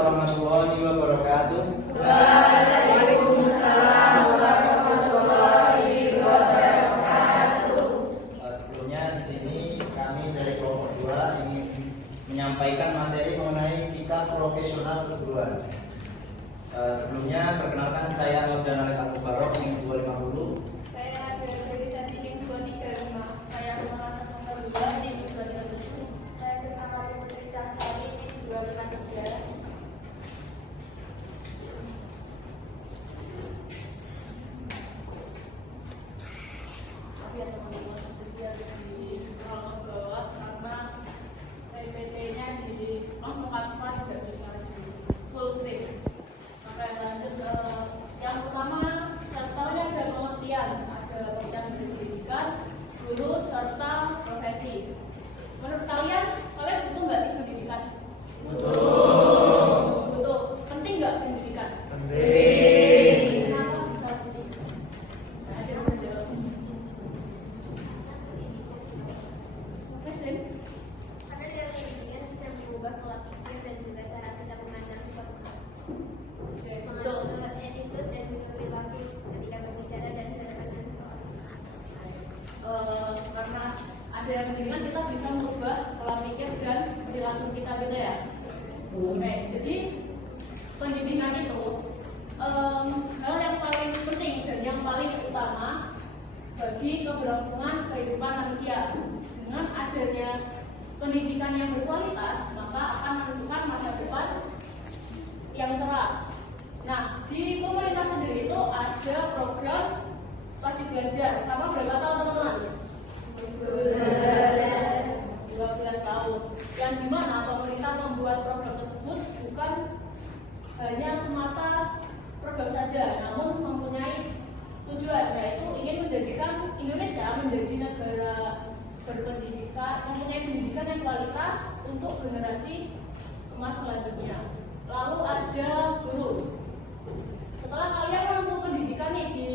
warahmatullahi wabarakatuh. Waalaikumsalam warahmatullahi wabarakatuh. Sebelumnya di sini kami dari kelompok 2 ingin menyampaikan materi mengenai sikap profesional keguruan. Sebelumnya perkenalkan saya Nurjan Alif Al-Mubarok NIM 250. Saya dari Jati NIM 235. Saya Muhammad Sasongkar 2 NIM 237. Saya Firman Putri Dasari NIM 253. Tapi ya teman-teman, biar di scroll ke bawah karena PPT-nya di langsung kanvas tidak bisa di full screen. Oke, lanjut ke yang pertama. Saya tahu ini ada pengertian dari pendidikan, guru serta profesi. Menurut kalian butuh nggak sih pendidikan? Butuh. Penting nggak pendidikan? Penting. Kenapa bisa penting? Nah, ada yang bisa jawab. Oke, Sim. Karena dengan pendidikan bisa mengubah pola pikir dan juga cara kita memandang suatu hal, Oke, betul. mengatur attitude dan juga perilaku ketika berbicara dan berhadapan dengan seseorang. Karena ada yang pendidikan kita bisa mengubah pola pikir dan perilaku kita gitu ya. Oke, jadi pendidikan itu hal yang paling penting dan yang paling utama bagi keberlangsungan kehidupan manusia. Dengan adanya pendidikan yang berkualitas, maka akan menentukan masa depan yang cerah. Nah, di pemerintah sendiri itu ada program wajib belajar selama berapa tahun teman-teman? 12 tahun. Yang dimana pemerintah membuat program tersebut bukan hanya semata program saja, namun mempunyai tujuan, yaitu ingin menjadikan Indonesia menjadi negara berpendidikan, mempunyai pendidikan yang kualitas untuk generasi emas selanjutnya. Lalu ada guru. Setelah kalian menempuh pendidikan nih di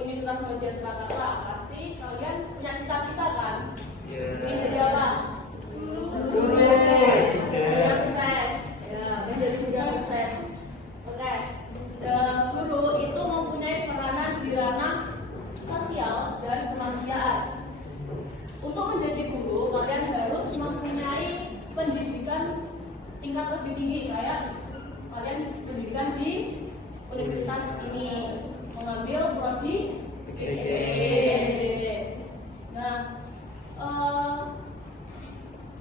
Universitas Muhammadiyah Surakarta, pasti kalian punya cita-cita kan? Ingin jadi apa? Guru. Yang sukses. Ya, menjadi guru yang sukses. Oke. Guru itu mempunyai peranan di ranah sosial dan kemanusiaan. Untuk menjadi guru, kalian harus mempunyai pendidikan tingkat lebih tinggi, kayak kalian pendidikan di universitas ini mengambil prodi PhD. Nah,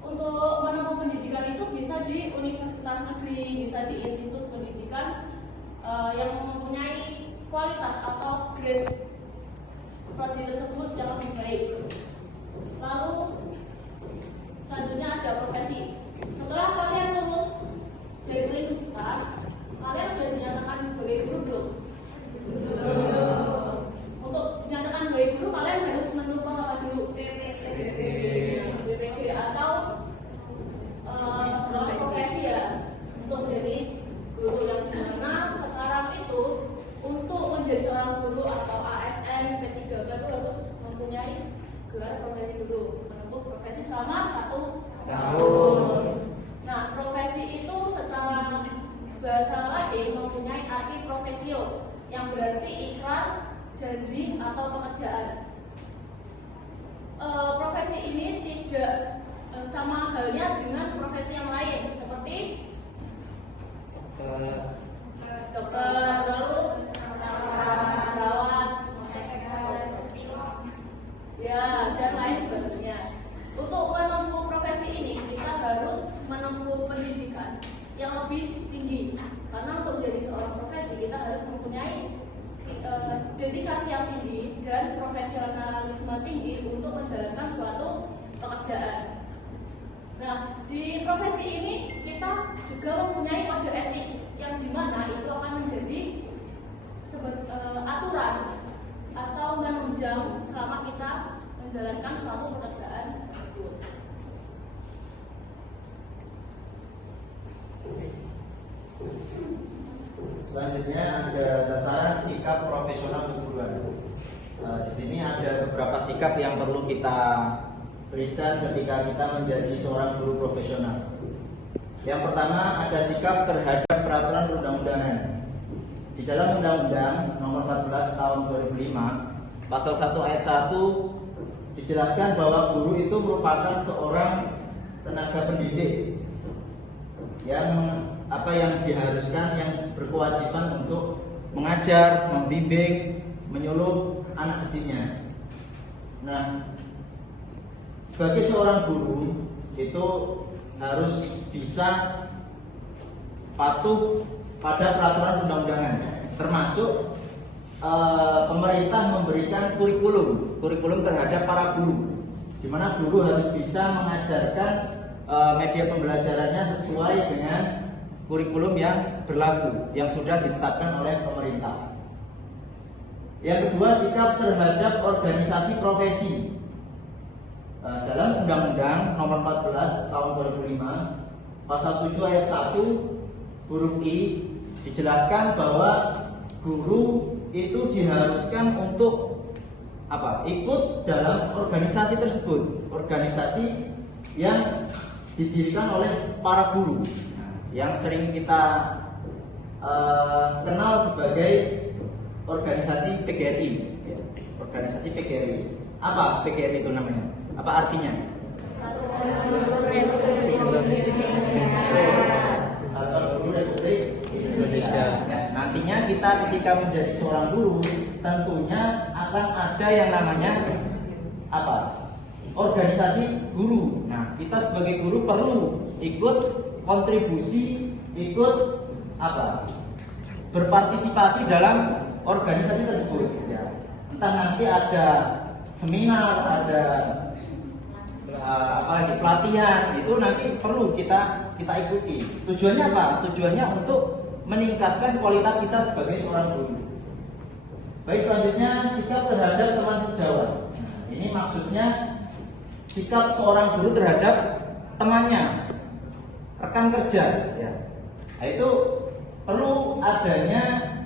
untuk menempuh pendidikan itu bisa di universitas negeri, bisa di institut pendidikan yang mempunyai kualitas atau grade prodi tersebut yang lebih baik. Lalu selanjutnya ada profesi. Setelah kalian lulus dari universitas, kalian sudah dinyatakan sebagai guru belum? Untuk dinyatakan sebagai guru, kalian harus menumpang apa dulu? BPD atau profesi ya, untuk menjadi guru, yang dimana sekarang itu untuk menjadi seorang guru atau ASN P3K itu harus mempunyai gelar profesi guru, menempuh profesi selama 1 tahun. Nah, profesi itu secara bahasa Latin mempunyai arti profesio, yang berarti ikrar, janji, atau pekerjaan. Profesi ini tidak sama halnya dengan profesi yang lain, seperti dokter, lalu perawat, ya, dan lain sebagainya. Untuk menempuh profesi ini, kita harus menempuh pendidikan yang lebih tinggi. Karena untuk menjadi seorang profesi, kita harus mempunyai dedikasi yang tinggi dan profesionalisme tinggi untuk menjalankan suatu pekerjaan. Nah, di profesi ini kita juga mempunyai kode etik yang dimana itu akan menjadi aturan atau menunjang selama kita menjalankan suatu pekerjaan tersebut. Selanjutnya ada sasaran sikap profesional keguruan. Di sini ada beberapa sikap yang perlu kita berikan ketika kita menjadi seorang guru profesional. Yang pertama ada sikap terhadap peraturan undang-undangan. Di dalam Undang-Undang Nomor 14 Tahun 2005, Pasal 1 Ayat 1 dijelaskan bahwa guru itu merupakan seorang tenaga pendidik yang diharuskan, yang berkewajiban untuk mengajar, membimbing, menyuluh anak didiknya. Nah, sebagai seorang guru itu harus bisa patuh pada peraturan undang-undangan, termasuk pemerintah memberikan kurikulum terhadap para guru, di mana guru harus bisa mengajarkan media pembelajarannya sesuai dengan kurikulum yang berlaku, yang sudah ditetapkan oleh pemerintah. Yang kedua, sikap terhadap organisasi profesi. Dalam Undang-Undang Nomor 14 Tahun 2005, Pasal 7 Ayat 1 huruf I dijelaskan bahwa guru itu diharuskan untuk ikut dalam organisasi tersebut, organisasi yang didirikan oleh para guru, yang sering kita kenal sebagai organisasi PGRI. Organisasi PGRI. Apa PGRI itu namanya? Apa artinya? Satuan Guru Republik Indonesia. Nah, nantinya kita ketika menjadi seorang guru, tentunya akan ada yang namanya organisasi guru. Nah, kita sebagai guru perlu ikut kontribusi, ikut berpartisipasi dalam organisasi tersebut. Ya. Entah nanti ada seminar, ada pelatihan, itu nanti perlu kita ikuti. Tujuannya apa? Tujuannya untuk meningkatkan kualitas kita sebagai seorang guru. Baik, selanjutnya sikap terhadap teman sejawat. Ini maksudnya sikap seorang guru terhadap temannya, rekan kerja. Ya. Nah, itu perlu adanya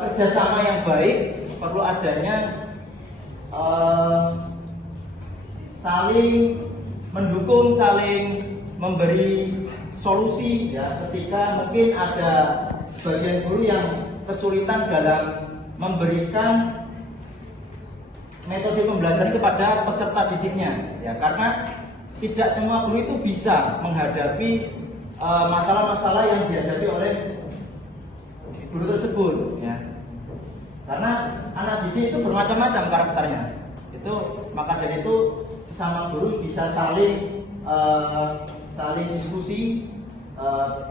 kerjasama yang baik, perlu adanya saling mendukung, saling memberi solusi ya, ketika mungkin ada sebagian guru yang kesulitan dalam memberikan metode pembelajaran kepada peserta didiknya ya, karena tidak semua guru itu bisa menghadapi masalah-masalah yang dihadapi oleh guru tersebut ya. Karena anak didik itu bermacam-macam karakternya. Maka dari itu sesama guru bisa saling diskusi,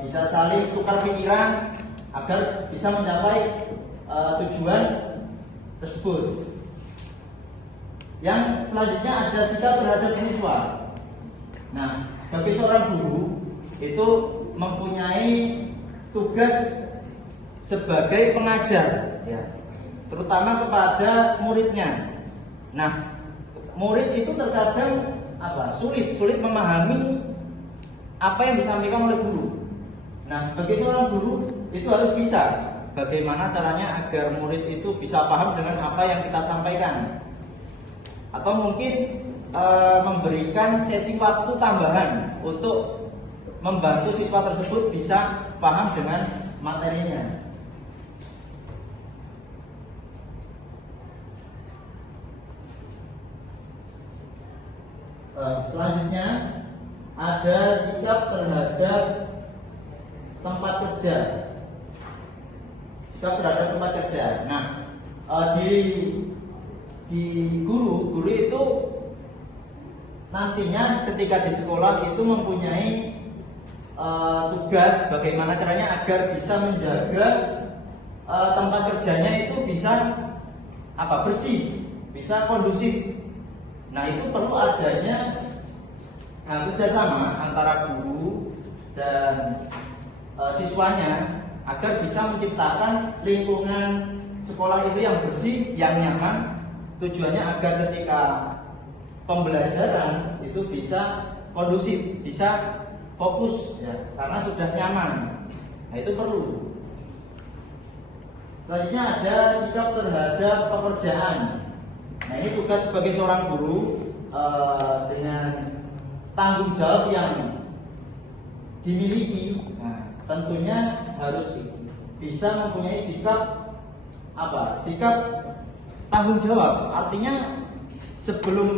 bisa saling tukar pikiran agar bisa mencapai tujuan tersebut. Yang selanjutnya ada sikap terhadap siswa. Nah, sebagai seorang guru itu mempunyai tugas sebagai pengajar, ya, terutama kepada muridnya. Nah, murid itu terkadang sulit memahami apa yang disampaikan oleh guru. Nah, sebagai seorang guru itu harus bisa bagaimana caranya agar murid itu bisa paham dengan apa yang kita sampaikan, atau mungkin memberikan sesi waktu tambahan untuk membantu siswa tersebut bisa paham dengan materinya. Selanjutnya ada sikap terhadap tempat kerja. Sikap terhadap tempat kerja. Nah, di guru itu nantinya ketika di sekolah itu mempunyai tugas bagaimana caranya agar bisa menjaga tempat kerjanya itu bisa bersih, bisa kondusif. Nah, itu perlu adanya kerjasama antara guru dan siswanya agar bisa menciptakan lingkungan sekolah itu yang bersih, yang nyaman. Tujuannya agar ketika pembelajaran itu bisa kondusif, bisa fokus ya, karena sudah nyaman. Nah, itu perlu. Selanjutnya ada sikap terhadap pekerjaan. Nah, ini tugas sebagai seorang guru dengan tanggung jawab yang dimiliki. Nah, tentunya harus bisa mempunyai sikap apa? Sikap tanggung jawab. Artinya sebelum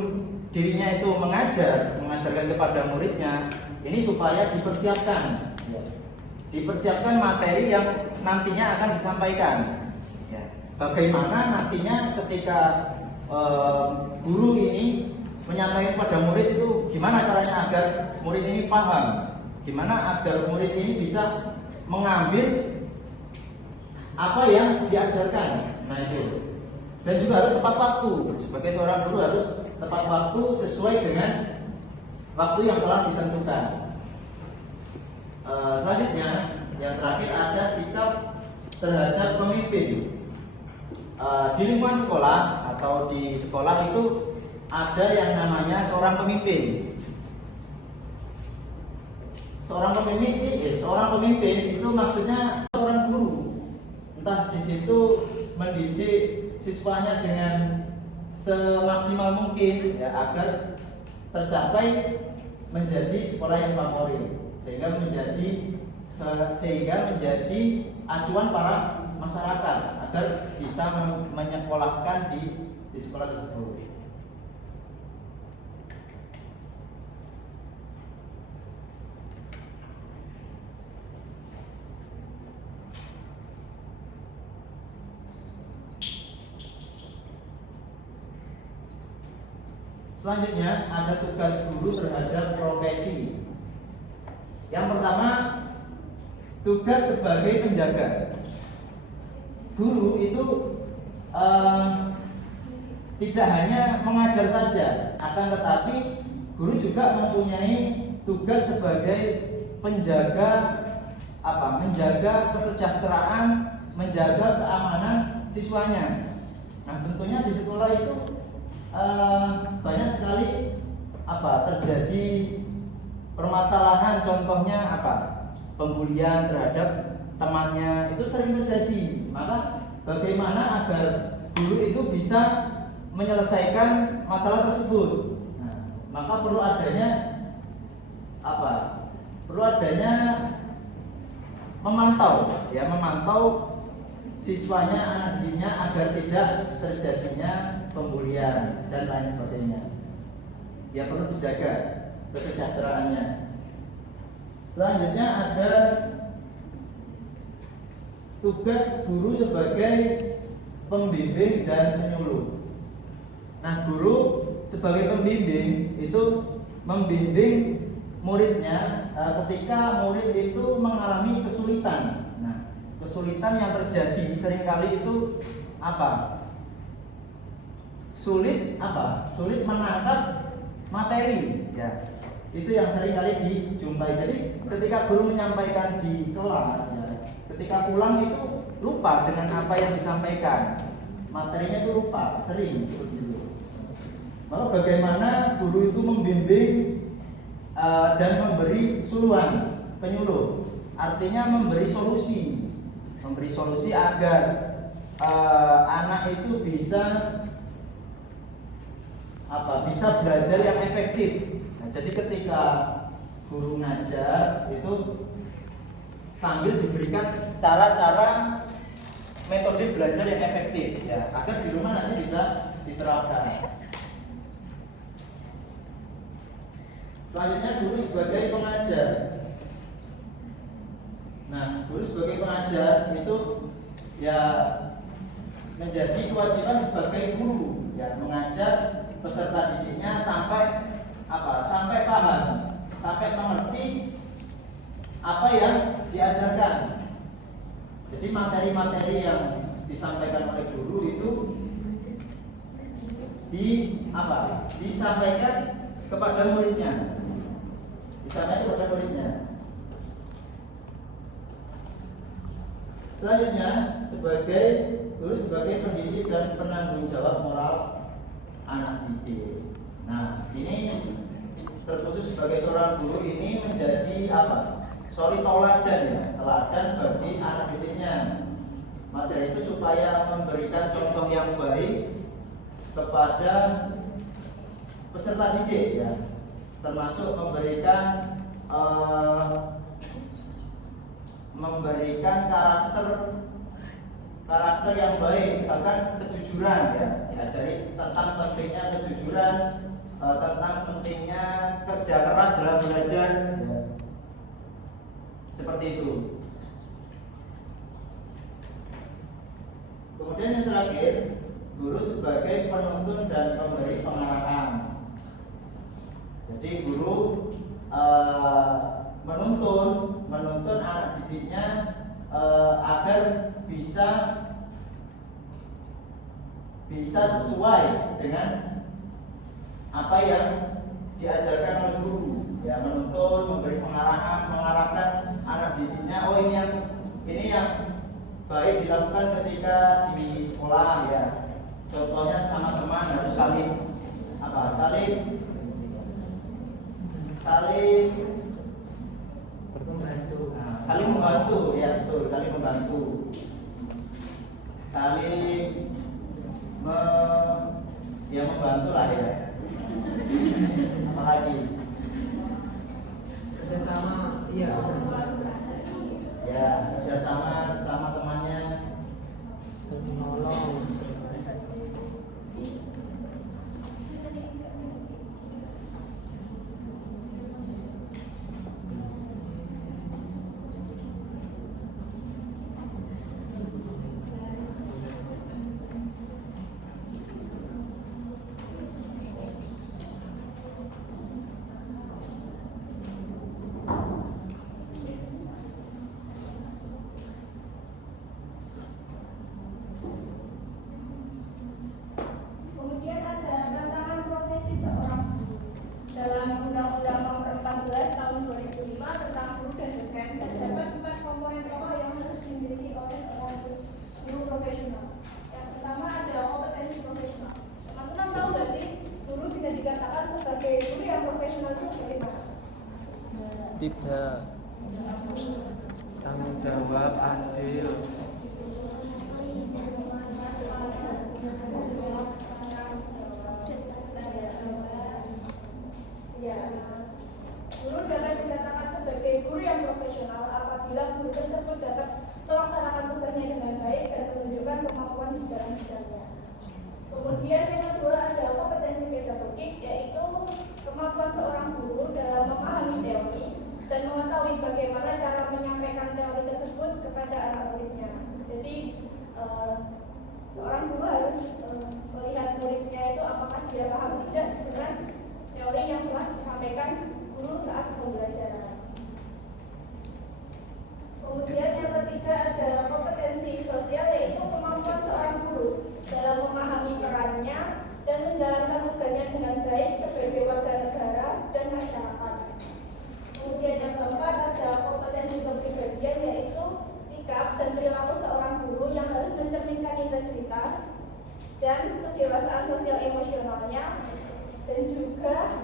dirinya itu mengajarkan kepada muridnya, ini supaya dipersiapkan, dipersiapkan materi yang nantinya akan disampaikan. Bagaimana nantinya ketika guru ini menyampaikan pada murid itu, gimana caranya agar murid ini paham, gimana agar murid ini bisa mengambil apa yang diajarkan. Nah itu. Dan juga harus tepat waktu. Sebagai seorang guru harus tepat waktu sesuai dengan waktu yang telah ditentukan. Selanjutnya, yang terakhir ada sikap terhadap pemimpin. Di lingkungan sekolah atau di sekolah itu ada yang namanya seorang pemimpin. Seorang pemimpin itu maksudnya seorang guru. Entah di situ mendidik siswanya dengan semaksimal mungkin ya, agar tercapai menjadi sekolah yang favorit, sehingga menjadi acuan para masyarakat agar bisa menyekolahkan di sekolah tersebut. Selanjutnya ada tugas guru terhadap profesi. Yang pertama, tugas sebagai penjaga. Guru itu tidak hanya mengajar saja, akan tetapi guru juga mempunyai tugas sebagai penjaga menjaga kesejahteraan, menjaga keamanan siswanya. Nah, tentunya di sekolah itu banyak sekali terjadi permasalahan, contohnya pembulian terhadap temannya, itu sering terjadi. Maka bagaimana agar guru itu bisa menyelesaikan masalah tersebut? Nah, maka perlu adanya memantau siswanya, anak didiknya, agar tidak terjadinya pembulian dan lain sebagainya. Ya, perlu dijaga kesejahteraannya. Selanjutnya ada tugas guru sebagai pembimbing dan penyuluh. Nah, guru sebagai pembimbing itu membimbing muridnya ketika murid itu mengalami kesulitan. Nah, kesulitan yang terjadi seringkali itu sulit menangkap materi, ya. Itu yang seringkali dijumpai. Jadi ketika guru menyampaikan di kelas, ya, ketika pulang itu lupa dengan apa yang disampaikan, materinya itu lupa, sering seperti itu. Maka bagaimana guru itu membimbing dan memberi suluhan, penyuluh, artinya memberi solusi agar anak itu bisa belajar yang efektif. Nah, jadi ketika guru ngajar itu sambil diberikan cara-cara metode belajar yang efektif, ya, agar di rumah nanti bisa diterapkan. Selanjutnya guru sebagai pengajar. Nah, guru sebagai pengajar itu ya menjadi kewajiban sebagai guru, ya, mengajar peserta didiknya sampai paham, sampai mengerti apa yang diajarkan. Jadi materi-materi yang disampaikan oleh guru itu disampaikan kepada muridnya. Selanjutnya guru sebagai pendidik dan penanggung jawab moral anak didik. Nah, ini terkhusus sebagai seorang guru ini menjadi teladan bagi anak didiknya. Materi itu supaya memberikan contoh yang baik kepada peserta didik, ya, termasuk memberikan memberikan karakter yang baik, misalkan kejujuran ya, diajari tentang pentingnya kejujuran, tentang pentingnya kerja keras dalam belajar ya. Seperti itu. Kemudian yang terakhir, guru sebagai penuntun dan pemberi pengarahan. Jadi guru menuntun anak didiknya agar bisa sesuai dengan apa yang diajarkan oleh guru ya, menuntun, memberi pengarahan, mengarahkan anak didiknya, oh ini yang baik dilakukan ketika di sekolah ya, contohnya sama teman harus saling membantu ya, betul, saling membantu, membantu lah ya. Apalagi kerjasama, iya. Ya, kerjasama sesama temannya, menolong. Kemudian ada tantangan profesi seorang dalam Undang-Undang Nomor 14 Tahun 2005 tentang guru dan dosen, terdapat 4 komponen pokok yang harus dimiliki oleh seorang guru profesional. Yang pertama ada kompetensi profesional. Teman-teman tahu nggak sih guru bisa dikatakan sebagai guru yang profesional itu bagaimana? Tidak. Tanggung jawab, adil. Ya, guru dapat dikatakan sebagai guru yang profesional apabila guru tersebut dapat melaksanakan tugasnya dengan baik dan menunjukkan kemampuan di dalam bidangnya. Kemudian yang kedua ada kompetensi pedagogik, yaitu kemampuan seorang guru dalam memahami teori dan mengetahui bagaimana cara menyampaikan teori tersebut kepada anak muridnya. Jadi seorang guru harus melihat muridnya itu apakah dia paham tidak dengan teori yang telah disampaikan guru saat pembelajaran. Kemudian yang ketiga ada kompetensi sosial, yaitu kemampuan seorang guru dalam memahami perannya dan menjalankan tugasnya dengan baik sebagai warga negara dan masyarakat. Kemudian yang keempat ada kompetensi kepribadian, yaitu sikap dan perilaku seorang guru yang harus mencerminkan integritas dan kedewasaan sosial emosionalnya, dan juga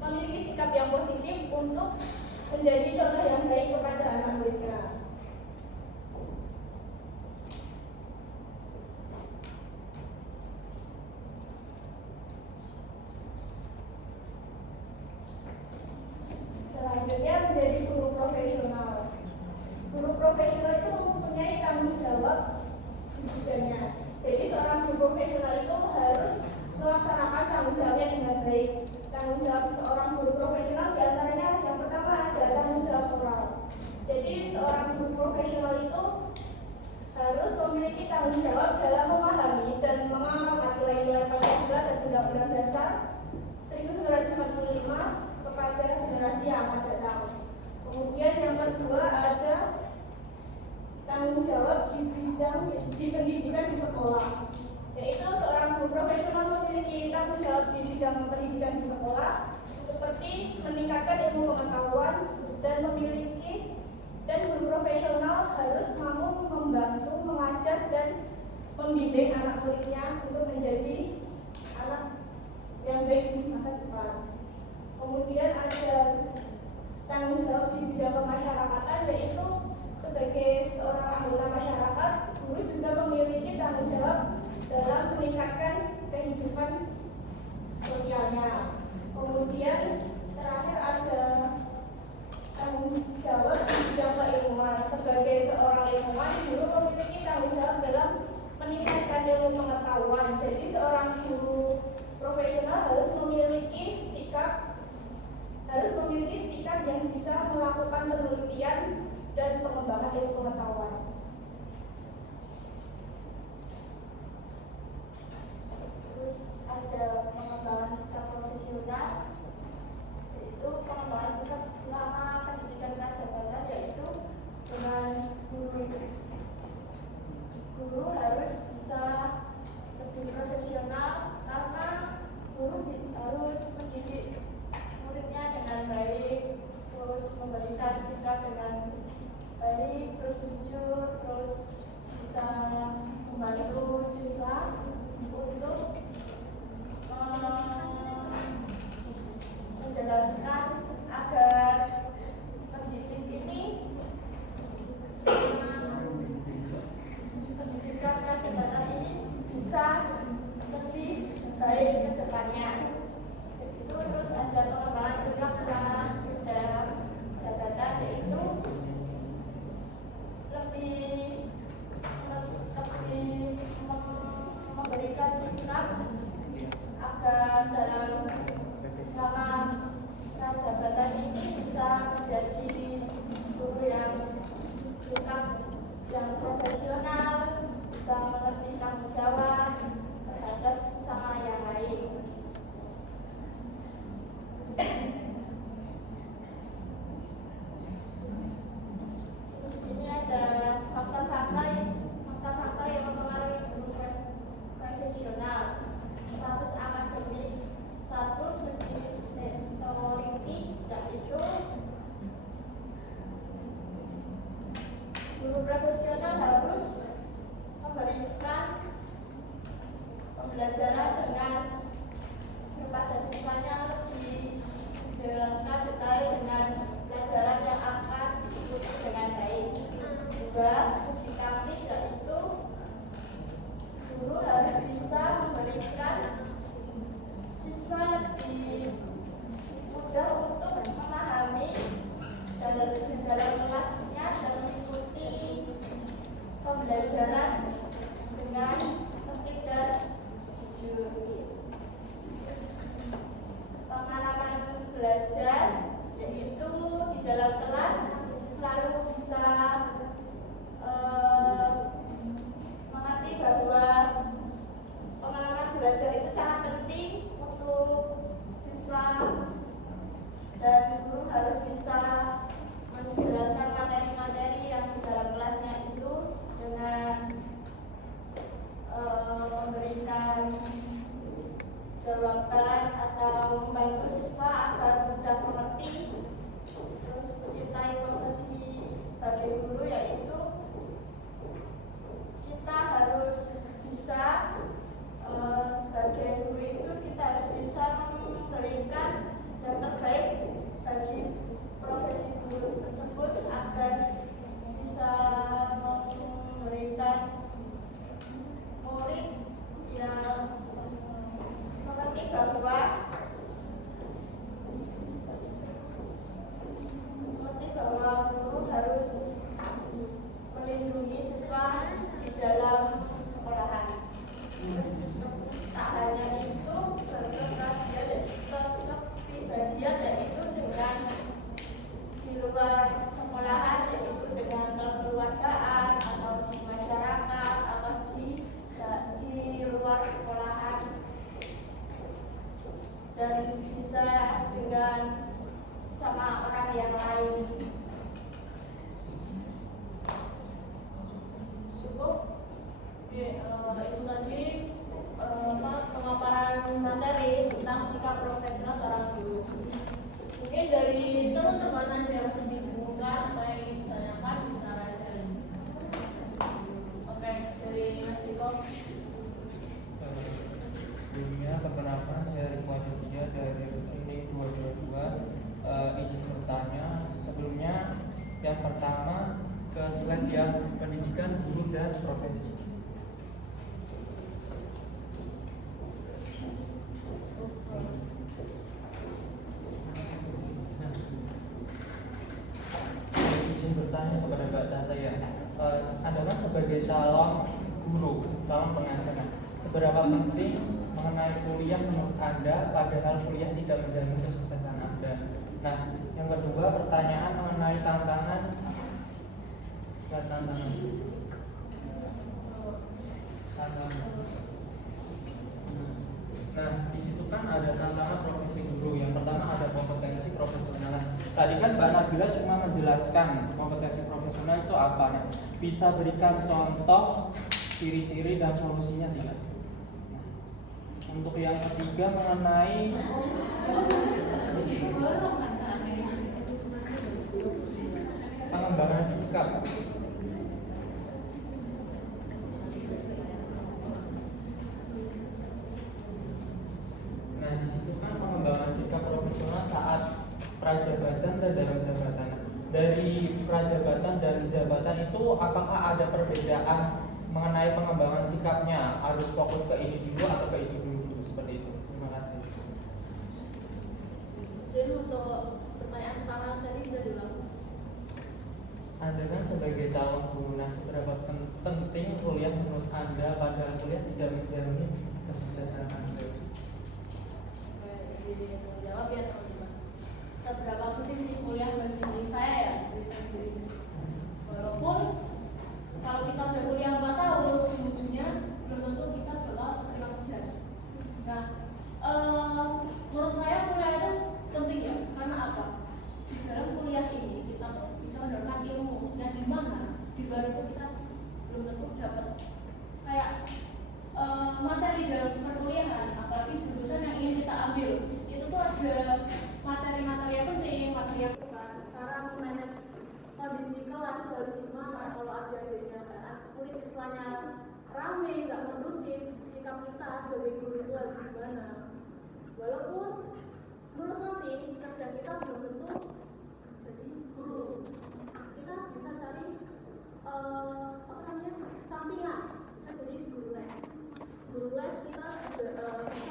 memiliki sikap yang positif untuk menjadi contoh yang baik kepada anak muridnya. Selanjutnya menjadi guru profesional. Guru profesional itu mempunyai tanggung jawab di bidangnya. Jadi seorang guru profesional itu harus melaksanakan tanggung jawabnya dengan baik. Tanggung jawab seorang guru profesional diantaranya yang pertama ada tanggung jawab moral. Jadi seorang guru profesional itu harus memiliki tanggung jawab dalam memahami dan mengamalkan nilai-nilai Pancasila dan Undang-Undang Dasar 1945 kepada generasi yang akan datang. Kemudian yang kedua ada tanggung jawab di bidang di pendidikan di sekolah, yaitu seorang guru profesional memiliki tanggung jawab di bidang pendidikan di sekolah seperti meningkatkan ilmu pengetahuan dan guru profesional harus mampu membantu mengajar dan membimbing anak muridnya untuk menjadi anak yang baik di masa depan. Kemudian ada tanggung jawab di bidang kemasyarakatan, yaitu sebagai seorang anggota masyarakat, guru juga memiliki tanggung jawab dalam meningkatkan kehidupan sosialnya. Kemudian terakhir ada tanggung jawab di bidang keilmuan sebagai melakukan penelitian dan pengembangan ilmu pengetahuan. Terus ada pengembangan sikap profesional, yaitu pengembangan sikap selama pendidikan prajabatan, yaitu dengan guru harus bisa lebih profesional karena guru harus mendidik muridnya dengan baik, terus memberikan sikap dengan baik, terus jujur, terus bisa membantu siswa untuk menjelaskan agar pendidik ini pendidikan prajabatan ini bisa lebih baik ke depannya. Itu terus ada pengembangan sikap selama dalam jabatan, yaitu lebih memberikan sikap agar dalam selama jabatan ini bisa menjadi guru yang sikap yang profesional, bisa mengerti tanggung jawab terhadap sesama yang lain. Terus ini ada faktor-faktor yang mempengaruhi guru profesional. Status akademik, satu segi teoritis, yaitu guru profesional harus memberikan pembelajaran dengan kepada siswanya lebih dijelaskan detail dengan pelajaran yang akan diikuti dengan baik. Dua, segi praktis, yaitu guru harus bisa memberikan siswa lebih mudah untuk memahami dalam kelasnya dan mengikuti pembelajaran dengan tertib dan jujur. Pengalaman belajar, yaitu di dalam kelas selalu bisa mengerti bahwa pengalaman belajar itu sangat penting untuk siswa, dan guru harus bisa menjelaskan materi-materi yang di dalam kelasnya itu dengan memberikan jawaban atau membantu siswa agar mudah mengerti. Terus mencintai profesi sebagai guru, yaitu kita harus bisa sebagai guru itu kita harus bisa memberikan yang terbaik bagi profesi guru tersebut agar bisa memberikan murid yang mengerti bahwa guru harus melindungi siswa di dalam sekolahan. Tak hanya itu, kepribadian, yaitu dengan di luar sekolahan, yaitu dengan kekeluargaan atau di masyarakat atau di luar sekolahan, dan bisa dengan sama orang yang lain. Cukup? Itu tadi pemaparan materi tentang sikap profesional seorang guru. Mungkin dari teman-teman ada yang masih dibingungkan atau yang ingin ditanyakan, bisa raise hand. Oke, dari Mas Diko. Sebelumnya perkenalkan, saya Ridwan Aditya dari ini 222. Isi bertanya sebelumnya, yang pertama ke slide yang pendidikan guru dan profesi. Izin bertanya kepada Mbak Tata ya, Anda kan sebagai calon guru, calon pengajar, seberapa penting mengenai kuliah menurut Anda, padahal kuliah tidak menjamin kesuksesan Anda? Nah, Yang kedua, pertanyaan mengenai tantangan. Tantangan. Nah, di situ kan ada tantangan profesi guru. Yang pertama ada kompetensi profesional. Tadi kan Mbak Nabila cuma menjelaskan kompetensi profesional itu apa. Nah, bisa berikan contoh, ciri-ciri dan solusinya tidak? Untuk yang ketiga mengenai pengembangan sikap. Nah, di situ kan pengembangan sikap profesional saat prajabatan dan dalam jabatan. Dari prajabatan dan jabatan itu apakah ada perbedaan mengenai pengembangan sikapnya? Harus fokus ke ini dulu atau ke itu dulu? Seperti itu. Terima kasih. Jadi untuk pertanyaan pertama tadi bisa diulang. Anda kan sebagai calon guru, nah seberapa penting kuliah menurut Anda, padahal kuliah tidak menjamin kesuksesan Anda? Jawab ya teman-teman. Seberapa penting sih kuliah bagi diri saya ya, diri saya sendiri. Walaupun kalau kita udah kuliah 4 tahun, ujung-ujungnya belum tentu kita bakal terima kerja. Nah, menurut saya kuliah itu penting ya, karena apa? Di dalam kuliah ini kita tuh bisa mendapatkan ilmu yang dimana di luar itu kita belum tentu dapat kayak materi dalam perkuliahan, apalagi jurusan yang ingin kita ambil itu tuh ada materi-materi yang penting, materi yang cara manage kondisi kelas harus gimana kalau ada kenyataan kulis istilahnya rame, nggak kondusif, sikap kita sebagai guru itu harus gimana. Walaupun lulus nanti kerja kita belum tentu jadi guru, kita bisa cari sampingan, bisa jadi guru les. Guru les kita bisa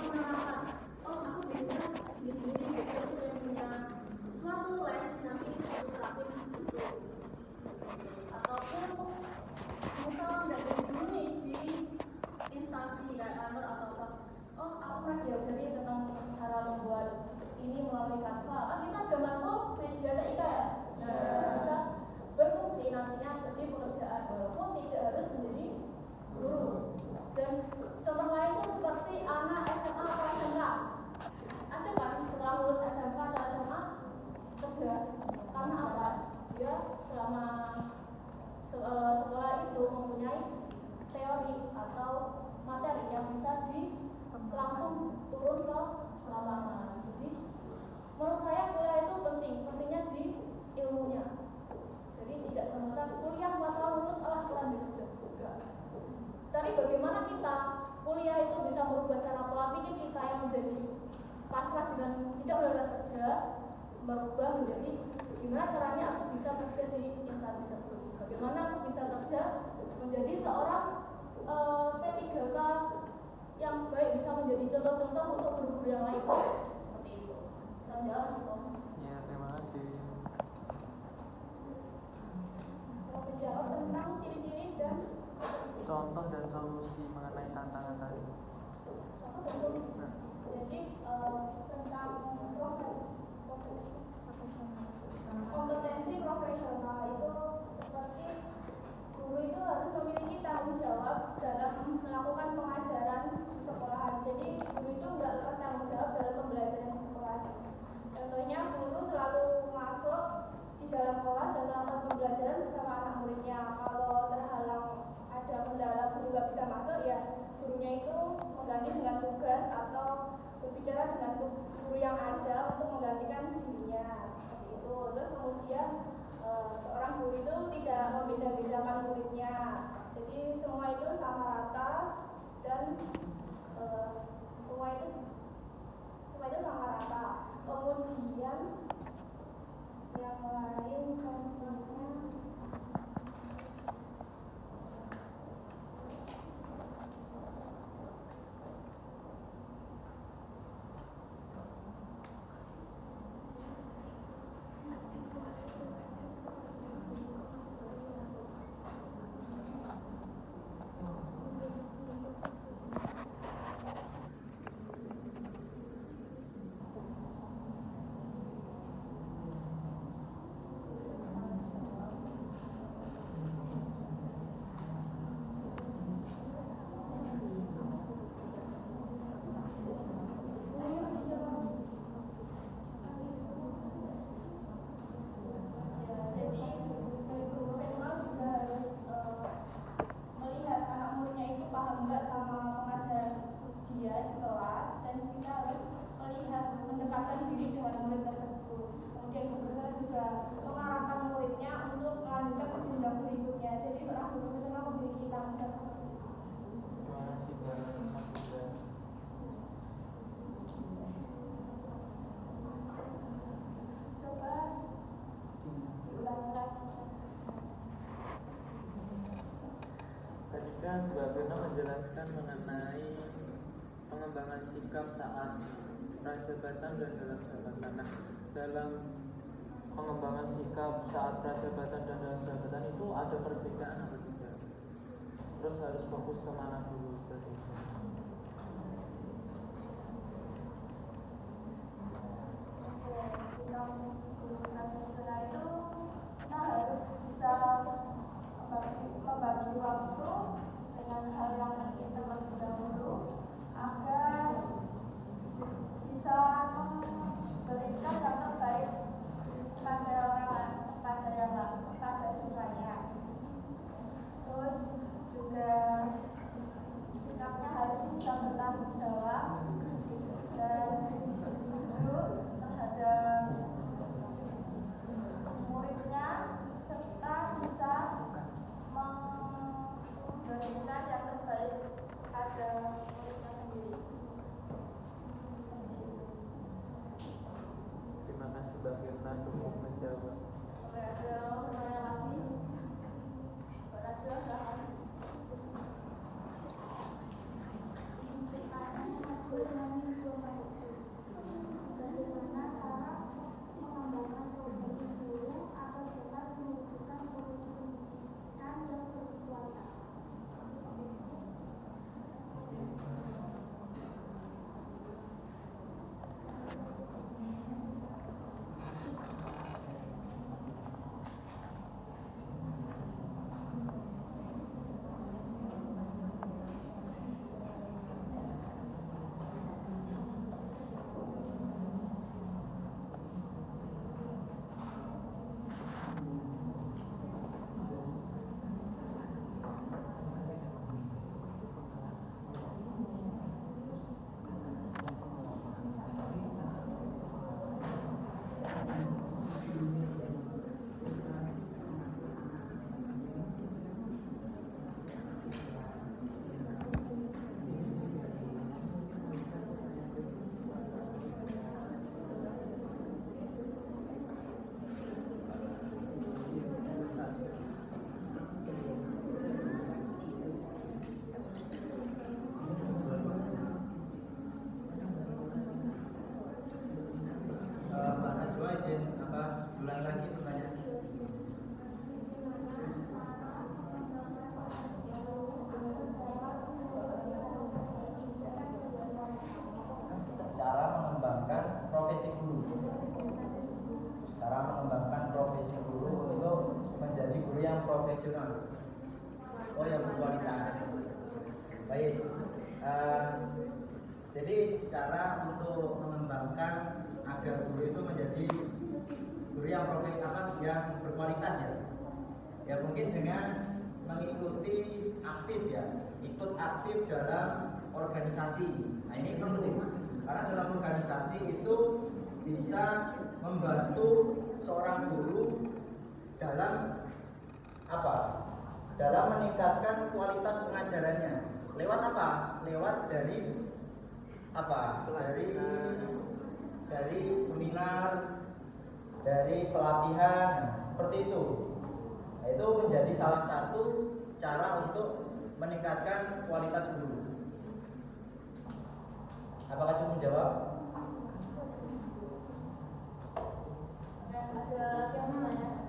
menerapkan, oh aku bisa gini aku yang punya suatu les nanti aku terapin gitu. Ataupun misal nggak jadi guru nih di instansi kayak kantor atau apa, oh aku pernah diajari tentang cara membuat ini melalui Canva, kan kita udah mampu media TIK ya, bisa berfungsi nantinya jadi pekerjaan walaupun tidak harus menjadi guru. Dan contoh lain itu seperti anak SMA atau SMK, ada kan setelah lulus SMK atau SMA kerja, karena apa? Dia selama setelah itu mempunyai teori atau materi yang bisa langsung turun ke lapangan. Jadi menurut saya kuliah itu pentingnya di ilmunya. Jadi tidak semata kuliah 4 tahun lulus kita bekerja juga. Tapi bagaimana kita kuliah itu bisa merubah cara pola pikir kita yang menjadi pasrah dengan tidak melakukan kerja, merubah menjadi gimana caranya aku bisa kerja di instansi tersebut. Bagaimana aku bisa kerja menjadi seorang P3K yang baik, bisa menjadi contoh-contoh untuk guru-guru yang lain. Seperti itu. Saya jawab sih, Tom. Ya, terima kasih. Mau menjawab tentang ciri-ciri dan Contoh dan solusi mengenai tantangan tadi. contoh dan solusi. Jadi tentang kompetensi profesional itu seperti guru itu harus memiliki tanggung jawab dalam melakukan pengajaran di sekolahan. Jadi guru itu nggak lepas tanggung jawab dalam pembelajaran di sekolah. Contohnya guru selalu masuk di dalam kelas dan melakukan pembelajaran bersama anak muridnya. Kalau terhalang ada kendala guru nggak bisa masuk, ya gurunya itu mengganti dengan tugas atau berbicara dengan guru yang ada untuk menggantikan dirinya. Seperti itu. Terus kemudian seorang guru itu tidak membeda-bedakan muridnya. Jadi semua itu sama rata dan semua itu sama rata. Kemudian yang lain contohnya guru profesional memiliki tanggung jawab seperti itu. Terima kasih banyak Mas Indra. Coba diulangi lagi. Tadi kan Mbak Firna menjelaskan mengenai pengembangan sikap saat prajabatan dan dalam jabatan. Nah, dalam pengembangan sikap saat prajabatan dan dalam jabatan itu ada perbedaan atau tidak? Terus harus fokus kemana dulu seperti itu? Sikap guru profesional itu kita harus bisa membagi waktu dengan hal yang penting terlebih dahulu agar bisa memberikan yang terbaik kepada orang, kepada siswanya. Terus juga sikapnya harus bisa bertanggung jawab dan jujur terhadap muridnya serta bisa memberikan yang terbaik pada muridnya sendiri. Terima kasih Mbak Firna cukup menjawab. Ada pertanyaan lagi? Mbak Najwa, silakan. Bagaimana cara mengembangkan profesi guru agar dapat mewujudkan profesi pendidikan yang berkualitas? Mbak Najwa izin ulang lagi pertanyaan. Cara mengembangkan profesi guru. Cara mengembangkan profesi guru untuk menjadi guru yang profesional. Oh, yang berkualitas. Baik. Jadi cara untuk mengembangkan agar guru itu menjadi guru yang yang berkualitas ya. Ya mungkin dengan mengikuti aktif ya, ikut aktif dalam organisasi. Nah ini penting karena dalam organisasi itu bisa membantu seorang guru dalam apa? Dalam meningkatkan kualitas pengajarannya. Lewat apa? Lewat dari apa? Dari seminar, dari pelatihan, seperti itu. Nah, itu menjadi salah satu cara untuk meningkatkan kualitas guru. Apakah cukup menjawab? Ada yang mau tanya?